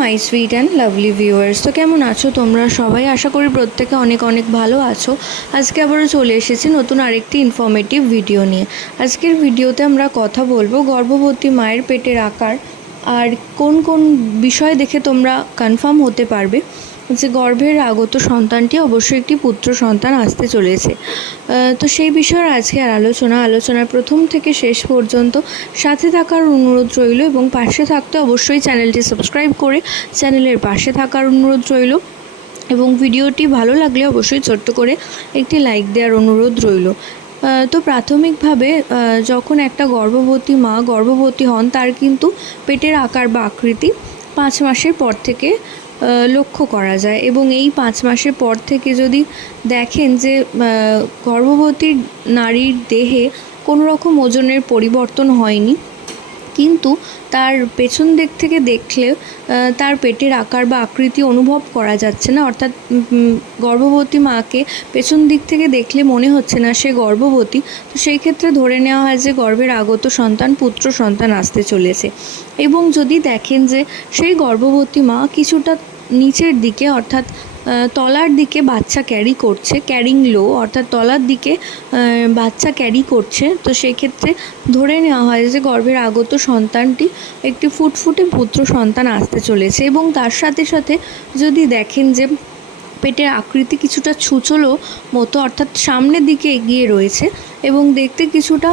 My sweet and lovely viewers তো কেমন আছো তোমরা সবাই? আশা করি প্রত্যেকে অনেক অনেক ভালো আছো। আজকে আবারও চলে এসেছি নতুন আরেকটি ইনফরমেটিভ ভিডিও নিয়ে। আজকের ভিডিওতে আমরা কথা বলব গর্ভবতী মায়ের পেটের আকার আর কোন কোন বিষয় দেখে তোমরা কনফার্ম হতে পারবে। যে গর্ভের আগত সন্তানটি অবশ্যই একটি পুত্র সন্তান আসতে চলেছে। তো সেই বিষয়ের আজকে আর আলোচনা, আলোচনার প্রথম থেকে শেষ পর্যন্ত সাথে থাকার অনুরোধ রইল এবং পাশে থাকতে অবশ্যই চ্যানেলটি সাবস্ক্রাইব করে চ্যানেলের পাশে থাকার অনুরোধ রইল এবং ভিডিওটি ভালো লাগলে অবশ্যই ছোট্ট করে একটি লাইক দেওয়ার অনুরোধ রইল। তো প্রাথমিকভাবে যখন একটা গর্ভবতী মা গর্ভবতী হন, তার কিন্তু পেটের আকার বা আকৃতি পাঁচ মাসের পর থেকে লক্ষ্য করা যায় এবং এই পাঁচ মাসের পর থেকে যদি দেখেন যে গর্ভবতী নারীর দেহে কোনো রকম ওজনের পরিবর্তন হয়নি কিন্তু তার পেছন দিক থেকে দেখলে তার পেটের আকার বা আকৃতি অনুভব করা যাচ্ছে না। অর্থাৎ গর্ভবতী মাকে পেছন দিক থেকে দেখলে মনে হচ্ছে না সে গর্ভবতী। তো সেই ক্ষেত্রে ধরে নেওয়া হয় যে গর্ভের আগত সন্তান, পুত্র সন্তান আসতে চলেছে। এবং যদি দেখেন যে সেই গর্ভবতী মা কিছুটা নিচের দিকে, অর্থাৎ তলার দিকে বাচ্চা ক্যারি করছে ক্যারিং লো অর্থাৎ তলার দিকে বাচ্চা ক্যারি করছে। তো সেক্ষেত্রে ধরে নেওয়া হয় যে গর্ভের আগত সন্তানটি একটি ফুটফুটে পুত্র সন্তান আসতে চলেছে এবং তার সাথে সাথে যদি দেখেন যে পেটের আকৃতি কিছুটা ছুচলো মতো, অর্থাৎ সামনের দিকে এগিয়ে রয়েছে এবং দেখতে কিছুটা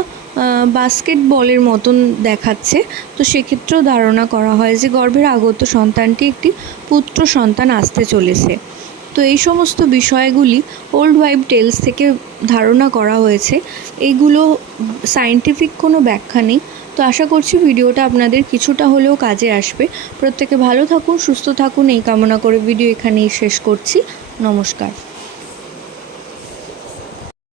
বাস্কেট বলের মতন দেখাচ্ছে। তো সেক্ষেত্রেও ধারণা করা হয় যে গর্ভের আগত সন্তানটি একটি পুত্র সন্তান আসতে চলেছে। তো এই সমস্ত বিষয়গুলি ওল্ড ওয়াইব টেলস থেকে ধারণা করা হয়েছে। এইগুলো সায়েন্টিফিক কোনো ব্যাখ্যা নেই। তো আশা করছি ভিডিওটা আপনাদের কিছুটা হলেও কাজে আসবে। প্রত্যেকে ভালো থাকুন, সুস্থ থাকুন। এই কামনা করে ভিডিও এখানেই শেষ করছি। নমস্কার।